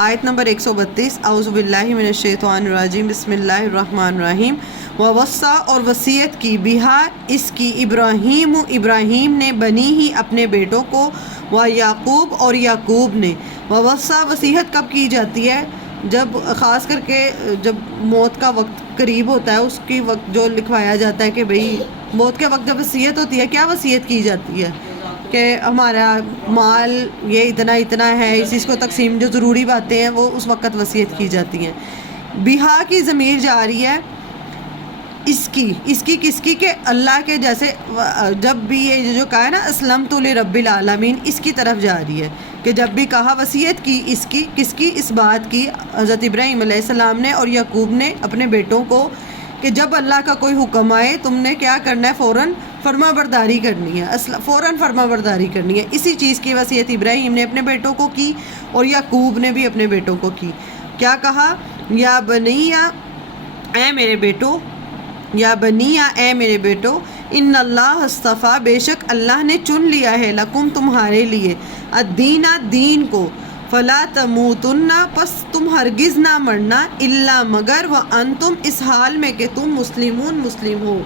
آیت نمبر 132، اعوذ باللہ من الشیطان الرجیم، بسم اللہ الرحمن الرحیم۔ ووصّا اور وصیت کی، بہا اس کی، ابراہیم نے، بنی ہی اپنے بیٹوں کو، و یعقوب اور یعقوب نے۔ ووصّا وصیت کب کی جاتی ہے؟ جب خاص کر کے جب موت کا وقت قریب ہوتا ہے، اس کی وقت جو لکھوایا جاتا ہے کہ بھئی موت کے وقت جب وصیت ہوتی ہے، کیا وصیت کی جاتی ہے کہ ہمارا مال یہ اتنا اتنا ہے، اس چیز کو تقسیم، جو ضروری باتیں ہیں وہ اس وقت وصیت کی جاتی ہیں۔ بہا کی ضمیر جا رہی ہے اس کی کس کی، کہ اللہ کے، جیسے جب بھی یہ جو کہا ہے نا اسلمت لرب العالمین، اس کی طرف جا رہی ہے کہ جب بھی کہا وصیت کی، اس کی کس کی، اس بات کی حضرت ابراہیم علیہ السلام نے اور یعقوب نے اپنے بیٹوں کو، کہ جب اللہ کا کوئی حکم آئے تم نے کیا کرنا ہے، فوراً فرما برداری کرنی ہے، فوراً فرما برداری کرنی ہے۔ اسی چیز کی وصیت ابراہیم نے اپنے بیٹوں کو کی اور یعقوب نے بھی اپنے بیٹوں کو کی۔ کیا کہا؟ یا بنیا، اے میرے بیٹو، یا بنیا، اے میرے بیٹو، ان اللہ اصطفیٰ، بے شک اللہ نے چن لیا ہے، لکم تمہارے لیے، الدین، دین کو، فلا تموتن، پس تم ہرگز نہ مرنا، الا مگر، وانتم، اس حال میں کہ تم مسلم ہو۔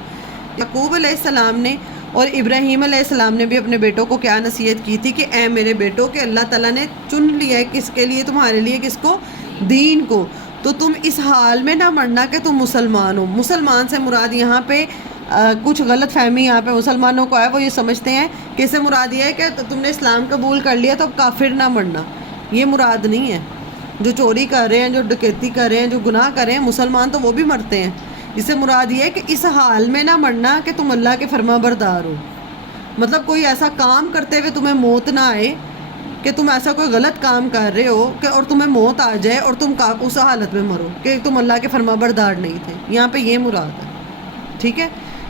یعقوب علیہ السلام نے اور ابراہیم علیہ السلام نے بھی اپنے بیٹوں کو کیا نصیحت کی تھی کہ اے میرے بیٹو، کہ اللہ تعالیٰ نے چن لیا ہے کس کے لیے، تمہارے لیے، کس کو، دین کو، تو تم اس حال میں نہ مرنا کہ تم مسلمان ہو۔ مسلمان سے مراد یہاں پہ کچھ غلط فہمی یہاں پہ مسلمانوں کو ہے، وہ یہ سمجھتے ہیں کہ اس سے مراد یہ ہے کہ تم نے اسلام قبول کر لیا تو اب کافر نہ مرنا، یہ مراد نہیں ہے۔ جو چوری کر رہے ہیں، جو ڈکیتی کر رہے ہیں، جو گناہ کر رہے ہیں، مسلمان تو وہ بھی مرتے ہیں۔ اس سے مراد یہ ہے کہ اس حال میں نہ مرنا کہ تم اللہ کے فرما بردار ہو، مطلب کوئی ایسا کام کرتے ہوئے تمہیں موت نہ آئے کہ تم ایسا کوئی غلط کام کر رہے ہو کہ اور تمہیں موت آ جائے اور تم اس حالت میں مرو کہ تم اللہ کے فرما بردار نہیں تھے، یہاں پہ یہ مراد ہے، ٹھیک ہے،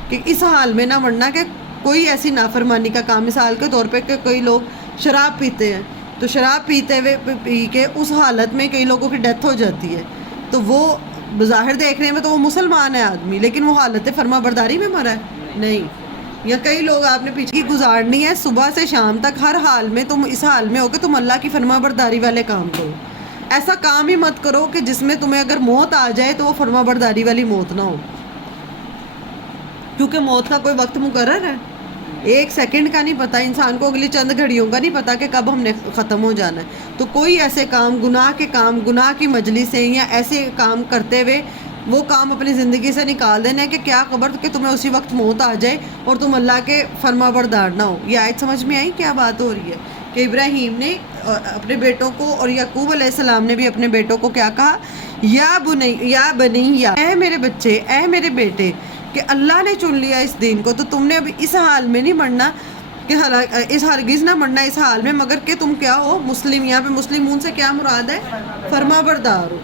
کہ اس حال میں نہ مرنا کہ کوئی ایسی نافرمانی کا کام، مثال کے طور پہ کہ کئی لوگ شراب پیتے ہیں، تو شراب پیتے ہوئے پی کے اس حالت میں کئی لوگوں کی ڈیتھ ہو جاتی ہے، تو وہ بظاہر دیکھنے میں تو وہ مسلمان ہے آدمی، لیکن وہ حالت فرما برداری میں مرا ہے نہیں۔ یا کئی لوگ آپ نے پیچھے کی گزارنی ہے صبح سے شام تک، ہر حال میں تم اس حال میں ہو کہ تم اللہ کی فرما برداری والے کام کرو، ایسا کام ہی مت کرو کہ جس میں تمہیں اگر موت آ جائے تو وہ فرما برداری والی موت نہ ہو، کیونکہ موت کا کوئی وقت مقرر ہے، ایک سیکنڈ کا نہیں پتہ، انسان کو اگلی چند گھڑیوں کا نہیں پتہ کہ کب ہم نے ختم ہو جانا ہے۔ تو کوئی ایسے کام، گناہ کی مجلسیں یا ایسے کام کرتے ہوئے وہ کام اپنی زندگی سے نکال دینا ہے کہ کیا خبر کہ تمہیں اسی وقت موت آ جائے اور تم اللہ کے فرما بردار نہ ہو۔ یہ آیت سمجھ میں آئی کیا بات ہو رہی ہے؟ کہ ابراہیم نے اپنے بیٹوں کو اور یعقوب علیہ السلام نے بھی اپنے بیٹوں کو کیا کہا؟ یا بنی، اے میرے بچے، اے میرے بیٹے، کہ اللہ نے چن لیا اس دین کو، تو تم نے ابھی اس حال میں نہیں مرنا، کہ اس ہرگز نہ مرنا اس حال میں مگر کہ تم کیا ہو، مسلم۔ یہاں پہ مسلمون سے کیا مراد ہے؟ فرما بردار ہو۔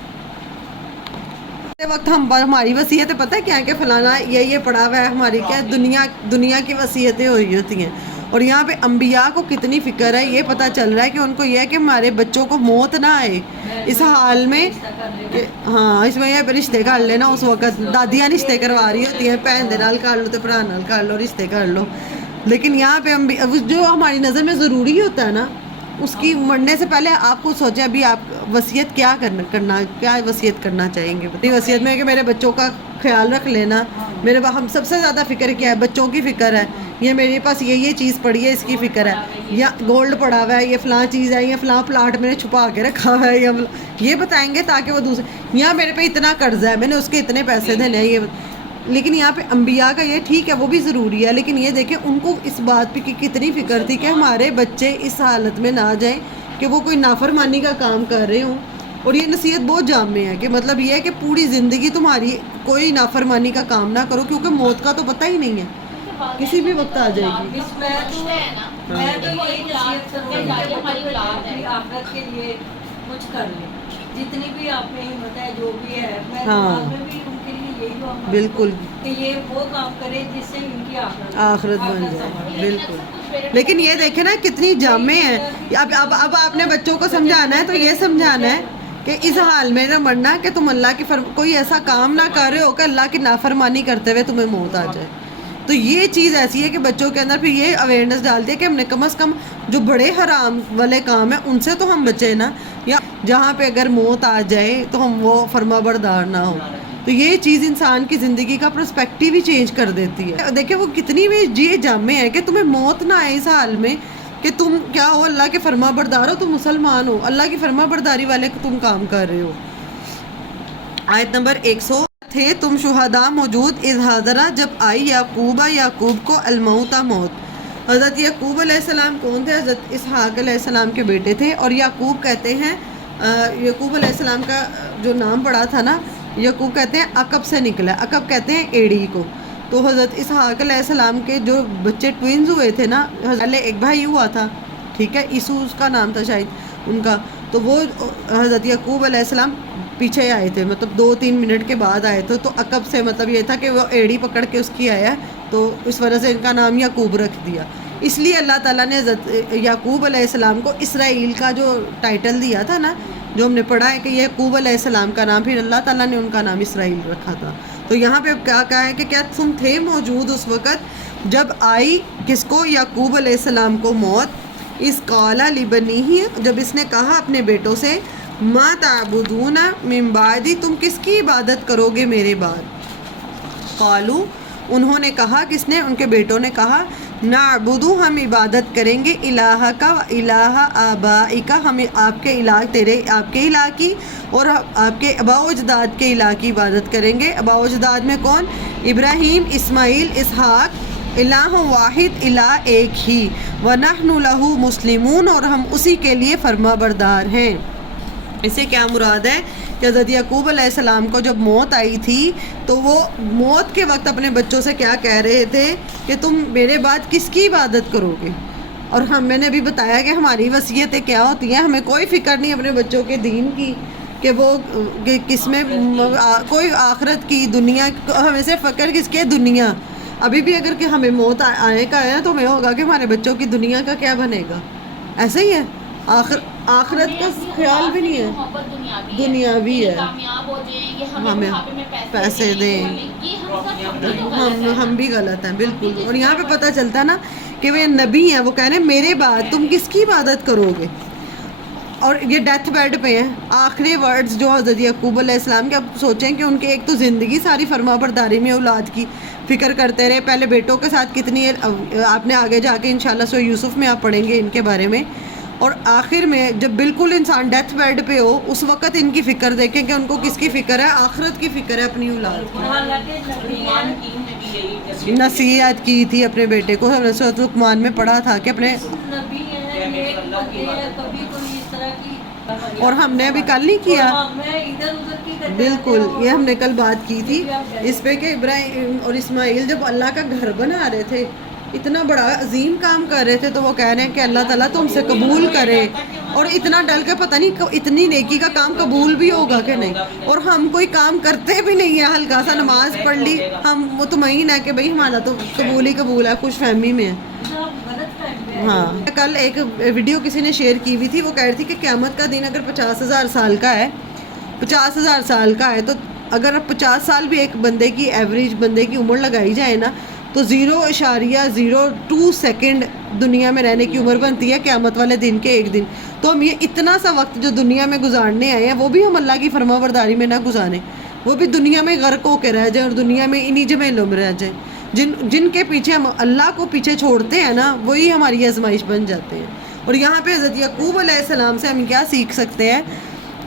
وقت ہماری وصیتیں پتہ ہے کیا ہے کہ فلانا یہ پڑا ہوا ہے، ہماری کیا دنیا کی وصیتیں ہو رہی ہوتی ہیں، اور یہاں پہ انبیاء کو کتنی فکر ہے یہ پتہ چل رہا ہے کہ ان کو یہ ہے کہ ہمارے بچوں کو موت نہ آئے اس حال میں کہ ہاں اس میں یہ رشتے کر لینا، اس وقت دادیاں رشتے کروا رہی ہوتی ہیں، بھن دے نال کر لو تو بھرا نال کر لو، رشتے کر لو، لیکن یہاں پہ جو ہماری نظر میں ضروری ہوتا ہے نا، اس کی مرنے سے پہلے آپ کو سوچیں ابھی آپ وصیت کیا کیا وصیت کرنا چاہیں گے۔ وصیت میں کہ میرے بچوں کا خیال رکھ لینا، ہم سب سے زیادہ فکر کیا ہے؟ بچوں کی فکر ہے، یہ میرے پاس یہ چیز پڑی ہے اس کی فکر ہے، یا گولڈ پڑا ہوا ہے، یہ فلاں چیز ہے، یا فلاں پلاٹ میں نے چھپا کے رکھا ہوا ہے، یا یہ بتائیں گے تاکہ وہ دوسرے، یا میرے پہ اتنا قرض ہے میں نے اس کے اتنے پیسے دینے ہیں، یہ۔ لیکن یہاں پہ انبیاء کا یہ ٹھیک ہے وہ بھی ضروری ہے، لیکن یہ دیکھیں ان کو اس بات پہ کتنی فکر تھی کہ ہمارے بچے اس حالت میں نہ جائیں کہ وہ کوئی نافرمانی کا کام کر رہے ہوں۔ اور یہ نصیحت بہت جامع ہے کہ مطلب یہ ہے کہ پوری زندگی تمہاری کوئی نافرمانی کا کام نہ کرو، کیونکہ موت کا تو پتہ ہی نہیں ہے، کسی بھی وقت آ جائے گی۔ میں تو یہی نصیحت کروں آخرت کے لیے کچھ کر لیں، جتنی بھی آپ میں ہمت ہے، جو بھی ہے، میں دماغ میں بھی ان کے لیے یہی دعا بالکل کہ یہ وہ کام کرے جس سے ان کی آخرت بن جائے، بالکل۔ لیکن یہ دیکھیں نا کتنی جامع ہے۔ اب آپ نے بچوں کو سمجھانا ہے تو یہ سمجھانا ہے کہ اس حال میں نہ مرنا کہ تم اللہ کی کوئی ایسا کام نہ کر رہے ہو کہ اللہ کی نافرمانی کرتے ہوئے تمہیں موت آ جائے۔ تو یہ چیز ایسی ہے کہ بچوں کے اندر پھر یہ اویئرنیس ڈالتی ہے کہ ہم نے کم از کم جو بڑے حرام والے کام ہیں ان سے تو ہم بچے نا، یا جہاں پہ اگر موت آ جائے تو ہم وہ فرما بردار نہ ہوں. تو یہ چیز انسان کی زندگی کا پرسپیکٹیو ہی چینج کر دیتی ہے. دیکھیں وہ کتنی بھی جی جامع ہے کہ تمہیں موت نہ آئے اس حال میں کہ تم کیا ہو اللہ کے فرما بردار ہو, تم مسلمان ہو, اللہ کی فرما برداری والے کو تم کام کر رہے ہو. آیت نمبر 100 تھے تم شہداء موجود اذ حاضرہ جب آئی یعقوب کو الموت موت. حضرت یعقوب علیہ السلام کون تھے؟ حضرت اسحاق علیہ السلام کے بیٹے تھے. اور یعقوب کہتے ہیں یعقوب علیہ السلام کا جو نام پڑا تھا نا, یعقوب کہتے ہیں عقب سے نکلا. عقب کہتے ہیں ایڑی کو. تو حضرت اسحاق علیہ السلام کے جو بچے ٹوینز ہوئے تھے نا, پہلے ایک بھائی ہوا تھا, ٹھیک ہے, عیسو اس کا نام تھا شاید ان کا. تو وہ حضرت یعقوب علیہ السلام پیچھے آئے تھے, مطلب 2-3 منٹ کے بعد آئے تھے. تو عقب سے مطلب یہ تھا کہ وہ ایڑی پکڑ کے اس کی آیا, تو اس وجہ سے ان کا نام یعقوب رکھ دیا. اس لیے اللہ تعالیٰ نے حضرت یعقوب علیہ السلام کو اسرائیل کا جو ٹائٹل دیا تھا نا, جو ہم نے پڑھا ہے کہ یہ یعقوب علیہ السلام کا نام, پھر اللہ تعالیٰ نے ان کا نام اسرائیل رکھا تھا. تو یہاں پہ کیا کہا ہے کہ کیا تم تھے موجود اس وقت جب آئی کس کو؟ یعقوب علیہ السلام کو موت. اس قال لبنیہ جب اس نے کہا اپنے بیٹوں سے ما تعبدون من بعدی تم کس کی عبادت کرو گے میرے بعد؟ قالو انہوں نے کہا, کس نے؟ ان کے بیٹوں نے کہا, نعبدو ہم عبادت کریں گے الہ کا و الہ آبائکا ہم آپ کے الہ تیرے آپ کے الہ کی اور آپ کے آباء و اجداد کے الہ کی عبادت کریں گے. آباء و اجداد میں کون؟ ابراہیم, اسماعیل, اسحاق. الہ واحد الہ ایک ہی. ونحن لہ مسلمون اور ہم اسی کے لیے فرما بردار ہیں. اس سے کیا مراد ہے کہ حضرت یعقوب علیہ السلام کو جب موت آئی تھی تو وہ موت کے وقت اپنے بچوں سے کیا کہہ رہے تھے کہ تم میرے بعد کس کی عبادت کرو گے؟ اور میں نے بھی بتایا کہ ہماری وصیتیں کیا ہوتی ہیں, ہمیں کوئی فکر نہیں اپنے بچوں کے دین کی کہ وہ کس میں کوئی آخرت کی دنیا, ہمیں سے فکر کس کے؟ دنیا. ابھی بھی اگر کہ ہمیں موت آنے کا ہے تو ہمیں ہوگا کہ ہمارے بچوں کی دنیا کا کیا بنے گا. ایسا ہی ہے, آخرت کا خیال بھی نہیں ہے, دنیاوی ہے. ہمیں پیسے دیں, ہم بھی غلط ہیں بالکل. اور یہاں پہ پتہ چلتا ہے نا کہ وہ نبی ہیں, وہ کہہ رہے ہیں میرے بعد تم کس کی عبادت کرو گے. اور یہ ڈیتھ بیڈ پہ ہیں, آخری ورڈز جو حضرت یعقوب علیہ السلام کے. اب سوچیں کہ ان کے ایک تو زندگی ساری فرما برداری میں اولاد کی فکر کرتے رہے, پہلے بیٹوں کے ساتھ کتنی, آپ نے آگے جا کے انشاءاللہ سورہ یوسف میں آپ پڑھیں گے ان کے بارے میں. اور آخر میں جب بالکل انسان ڈیتھ بیڈ پہ ہو اس وقت ان کی فکر دیکھیں کہ ان کو کس کی فکر ہے؟ آخرت کی فکر ہے, اپنی اولاد کی. نصیحت کی تھی اپنے بیٹے کو, ہم نے سورۃ لقمان میں پڑھا تھا کہ اپنے, اور ہم نے ابھی کل نہیں کیا, بالکل یہ ہم نے کل بات کی تھی اس پہ کہ ابراہیم اور اسماعیل جب اللہ کا گھر بنا رہے تھے, اتنا بڑا عظیم کام کر رہے تھے, تو وہ کہہ رہے ہیں کہ اللہ تعالیٰ تم سے قبول کرے. اور اتنا ڈل کے پتہ نہیں اتنی نیکی کا کام قبول بھی ہوگا کہ نہیں. اور ہم کوئی کام کرتے بھی نہیں ہیں, ہلکا سا نماز پڑھ لی, ہم مطمئن ہے کہ بھئی ہمارا تو قبول ہی قبول ہے, خوش فہمی میں ہے. ہاں, کل ایک ویڈیو کسی نے شیئر کی ہوئی تھی, وہ کہہ رہی تھی کہ قیامت کا دن اگر 50,000 سال کا ہے, 50,000 سال کا ہے, تو اگر 50 سال بھی ایک بندے کی ایوریج بندے کی عمر لگائی جائے نا, تو 0.02 سیکنڈ دنیا میں رہنے کی عمر بنتی ہے قیامت والے دن کے ایک دن. تو ہم یہ اتنا سا وقت جو دنیا میں گزارنے آئے ہیں وہ بھی ہم اللہ کی فرما برداری میں نہ گزاریں, وہ بھی دنیا میں غرق ہو کے رہ جائیں اور دنیا میں انہی جمیلوں میں رہ جائیں. جن کے پیچھے ہم اللہ کو پیچھے چھوڑتے ہیں نا, وہی ہماری آزمائش بن جاتے ہیں. اور یہاں پہ حضرت یعقوب علیہ السلام سے ہم کیا سیکھ سکتے ہیں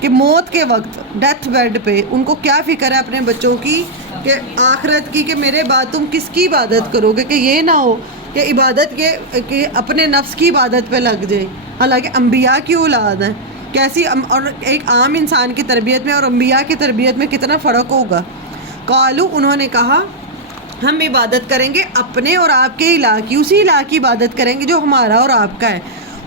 کہ موت کے وقت ڈیتھ بیڈ پہ ان کو کیا فکر ہے اپنے بچوں کی, کہ آخرت کی, کہ میرے بعد تم کس کی عبادت کرو گے, کہ یہ نہ ہو کہ عبادت کے اپنے نفس کی عبادت پہ لگ جائے. حالانکہ انبیاء کی اولاد ہیں, کیسی, اور ایک عام انسان کی تربیت میں اور انبیاء کی تربیت میں کتنا فرق ہوگا. قالو انہوں نے کہا ہم عبادت کریں گے اپنے اور آپ کے الہ کی, اسی الہ کی عبادت کریں گے جو ہمارا اور آپ کا ہے.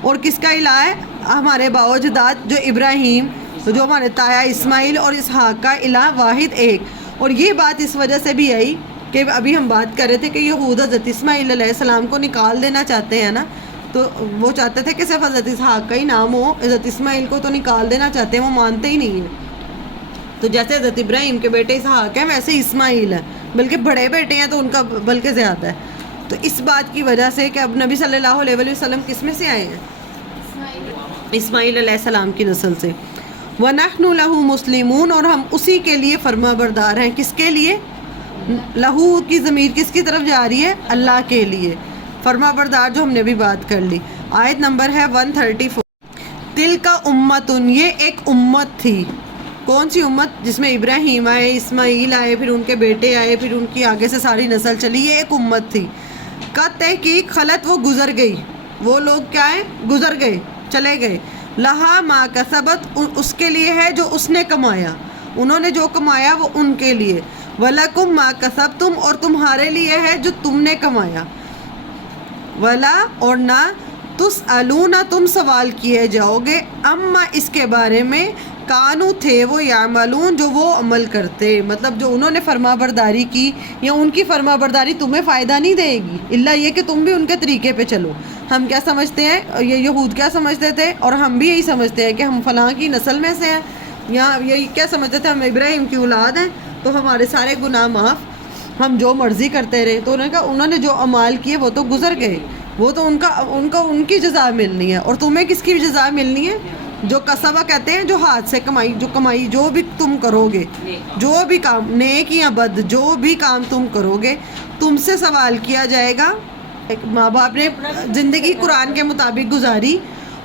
اور کس کا الہ ہے؟ ہمارے باء و اجداد جو ابراہیم, جو ہمارے تایا اسماعیل اور اسحاق کا الہ واحد ایک. اور یہ بات اس وجہ سے بھی آئی کہ ابھی ہم بات کر رہے تھے کہ یہود حضرت اسماعیل علیہ السلام کو نکال دینا چاہتے ہیں نا, تو وہ چاہتے تھے کہ صرف حضرت اسحاق کا ہی نام ہو, حضرت اسماعیل کو تو نکال دینا چاہتے ہیں, وہ مانتے ہی نہیں ہیں. تو جیسے حضرت ابراہیم کے بیٹے اسحاق ہیں ویسے اسماعیل ہیں, بلکہ بڑے بیٹے ہیں تو ان کا بلکہ زیادہ ہے. تو اس بات کی وجہ سے کہ اب نبی صلی اللہ علیہ وسلم کس میں سے آئے ہیں؟ اسماعیل علیہ السلام کی نسل سے. وَنَحْنُ لَهُ مُسْلِمُونَ، اور ہم اسی کے لیے فرما بردار ہیں. کس کے لیے؟ لہو کی ضمیر کس کی طرف جا رہی ہے؟ اللہ کے لیے. فرما بردار جو ہم نے بھی بات کر لی. آیت نمبر ہے 134. تِلْکَ أُمَّةٌ، یہ ایک امت تھی. کون سی امت؟ جس میں ابراہیم آئے، اسماعیل آئے، پھر ان کے بیٹے آئے، پھر ان کی آگے سے ساری نسل چلی. یہ ایک امت تھی. قد تحقیق خلط، وہ گزر گئی. وہ لوگ کیا ہیں؟ گزر گئے، چلے گئے. لہا ما کسبت، اس کے لیے ہے جو اس نے کمایا. انہوں نے جو کمایا وہ ان کے لیے. وَلَكُمْ مَا كَسَبْتُمْ، اور تمہارے لیے ہے جو تم نے کمایا. ولا، اور نہ تسألون، تم سوال کیے جاؤ گے. اما، اس کے بارے میں کانو تھے وہ یعملون، جو وہ عمل کرتے. مطلب جو انہوں نے فرما برداری کی یا ان کی فرما برداری تمہیں فائدہ نہیں دے گی، الا یہ کہ تم بھی ان کے طریقے پہ چلو. ہم کیا سمجھتے ہیں، یہ یہود کیا سمجھتے تھے، اور ہم بھی یہی سمجھتے ہیں کہ ہم فلاں کی نسل میں سے ہیں، یا یہی کیا سمجھتے تھے، ہم ابراہیم کی اولاد ہیں تو ہمارے سارے گناہ معاف، ہم جو مرضی کرتے رہے. تو انہوں نے جو اعمال کیے وہ تو گزر گئے، وہ تو ان کی جزا ملنی ہے. اور تمہیں کس کی جزا ملنی ہے؟ جو کسبہ کہتے ہیں جو ہاتھ سے کمائی جو بھی تم کرو گے، جو بھی کام نیک یا بد، جو بھی کام تم کرو گے تم سے سوال کیا جائے گا. ایک ماں باپ نے زندگی قرآن کے مطابق گزاری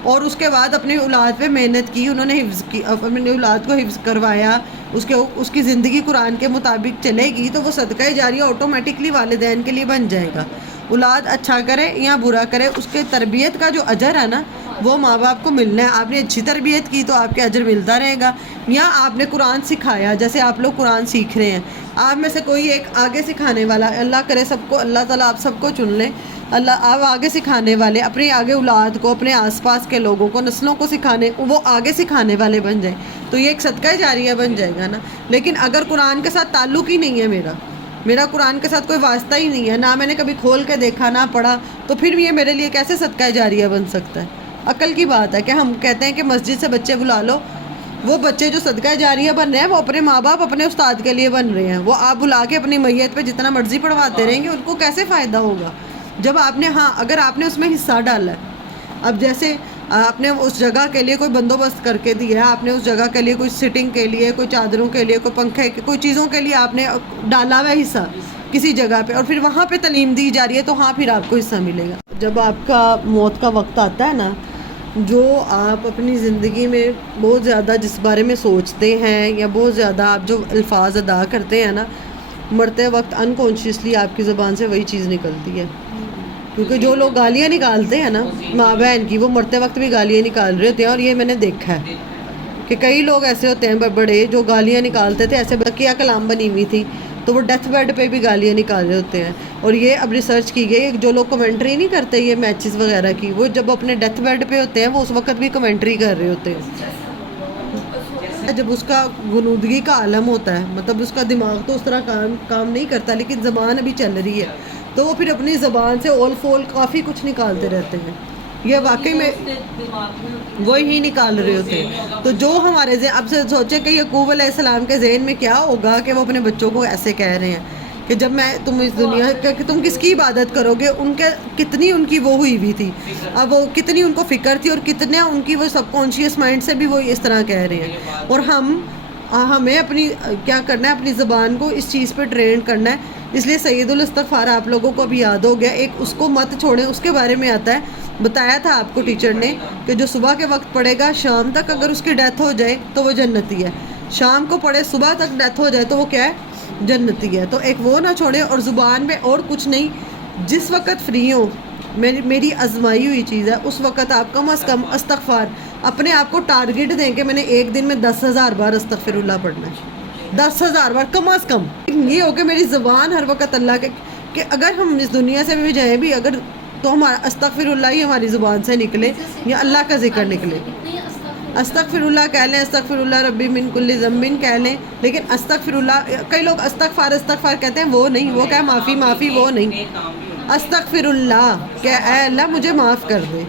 اور اس کے بعد اپنی اولاد پہ محنت کی، انہوں نے حفظ کی، اپنی اولاد کو حفظ کروایا، اس کی زندگی قرآن کے مطابق چلے گی تو وہ صدقہ جاریہ آٹومیٹکلی والدین کے لیے بن جائے گا. اولاد اچھا کرے یا برا کرے، اس کے تربیت کا جو اجر ہے نا وہ ماں باپ کو ملنا ہے. آپ نے اچھی تربیت کی تو آپ کے اجر ملتا رہے گا. یا آپ نے قرآن سکھایا، جیسے آپ لوگ قرآن سیکھ رہے ہیں، آپ میں سے کوئی ایک آگے سکھانے والا، اللہ کرے سب کو اللہ تعالیٰ آپ سب کو چن لیں، اللہ آپ آگے سکھانے والے، اپنے آگے اولاد کو، اپنے آس پاس کے لوگوں کو، نسلوں کو سکھانے، وہ آگے سکھانے والے بن جائیں تو یہ ایک صدقہ جاریہ بن جائے گا نا. لیکن اگر قرآن کے ساتھ تعلق ہی نہیں ہے میرا قرآن کے ساتھ کوئی واسطہ ہی نہیں ہے، نہ میں نے کبھی کھول کے دیکھا نہ پڑھا، تو پھر یہ میرے لیے کیسے صدقہ جاریہ بن سکتا ہے؟ عقل کی بات ہے کہ ہم کہتے ہیں کہ مسجد سے بچے بلا لو، وہ بچے جو صدقہ جاریہ بن رہے ہیں وہ اپنے ماں باپ، اپنے استاد کے لیے بن رہے ہیں. وہ آپ بلا کے اپنی میت پہ جتنا مرضی پڑھواتے رہیں گے، ان کو کیسے فائدہ ہوگا جب آپ نے اگر آپ نے اس میں حصہ ڈالا ہے. اب جیسے آپ نے اس جگہ کے لیے کوئی بندوبست کر کے دیا ہے، آپ نے اس جگہ کے لیے کوئی سٹنگ کے لیے، کوئی چادروں کے لیے، کوئی پنکھے، کوئی چیزوں کے لیے آپ نے ڈالا ہوا حصہ کسی جگہ پہ، اور پھر وہاں پہ تعلیم دی جا رہی ہے، تو ہاں پھر آپ کو حصہ ملے گا. جب آپ کا موت کا وقت آتا ہے نا، جو آپ اپنی زندگی میں بہت زیادہ جس بارے میں سوچتے ہیں یا بہت زیادہ آپ جو الفاظ ادا کرتے ہیں نا، مرتے وقت انکانشیسلی آپ کی زبان سے وہی چیز نکلتی ہے. کیونکہ جو لوگ گالیاں نکالتے ہیں نا ماں بہن کی، وہ مرتے وقت بھی گالیاں نکال رہے ہوتے ہیں. اور یہ میں نے دیکھا ہے کہ کئی لوگ ایسے ہوتے ہیں بڑے جو گالیاں نکالتے تھے، ایسے بقیہ کلام بنی ہوئی تھی تو وہ ڈیتھ بیڈ پہ بھی گالیاں نکال رہے ہوتے ہیں. اور یہ اب ریسرچ کی گئی، جو لوگ کمنٹری نہیں کرتے یہ میچز وغیرہ کی، وہ جب اپنے ڈیتھ بیڈ پہ ہوتے ہیں وہ اس وقت بھی کمنٹری کر رہے ہوتے ہیں. جب اس کا غنودگی کا عالم ہوتا ہے، مطلب اس کا دماغ تو اس طرح کام نہیں کرتا، لیکن زبان ابھی چل رہی ہے، تو وہ پھر اپنی زبان سے اول فول کافی کچھ نکالتے رہتے ہیں. یہ واقعی میں وہی نکال رہے ہوتے ہیں. تو جو ہمارے ذہن، اب سے سوچے کہ یعقوب علیہ السلام کے ذہن میں کیا ہوگا کہ وہ اپنے بچوں کو ایسے کہہ رہے ہیں کہ جب تم اس دنیا کہ تم کس کی عبادت کرو گے. کتنی ان کی وہ ہوئی ہوئی تھی، اب وہ کتنی ان کو فکر تھی، اور کتنا ان کی وہ سب کانشیس مائنڈ سے بھی وہ اس طرح کہہ رہے ہیں. اور ہمیں اپنی کیا کرنا ہے، اپنی زبان کو اس چیز پہ ٹرین کرنا ہے. اس لیے سید الاستغفار آپ لوگوں کو ابھی یاد ہو گیا، ایک اس کو مت چھوڑیں، اس کے بارے میں آتا ہے، بتایا تھا آپ کو ٹیچر نے کہ جو صبح کے وقت پڑھے گا شام تک اگر اس کی ڈیتھ ہو جائے تو وہ جنتی ہے، شام کو پڑھے صبح تک ڈیتھ ہو جائے تو وہ کیا ہے، جنتی ہے. تو ایک وہ نہ چھوڑے، اور زبان میں اور کچھ نہیں، جس وقت فری ہو، میری آزمائی ہوئی چیز ہے، اس وقت آپ کم از کم استغفار اپنے آپ کو ٹارگٹ دیں کہ میں نے ایک دن میں 10,000 بار استغفر اللہ پڑھنا ہے، 10,000 بار کم از کم. یہ ہو کہ میری زبان ہر وقت اللہ کے، کہ اگر ہم اس دنیا سے بھی جائیں بھی اگر، تو ہمارا استغفر اللہ ہی ہماری زبان سے نکلے یا اللہ کا ذکر نکلے. استغفر اللہ کہہ لیں، استغفر اللہ ربی من کل ذنب کہہ لیں، لیکن استغفر اللہ، کئی لوگ استغفار کہتے ہیں، وہ نہیں، وہ کیا معافی، وہ نہیں. استغفر اللہ کہ اے اللہ مجھے معاف کر دے.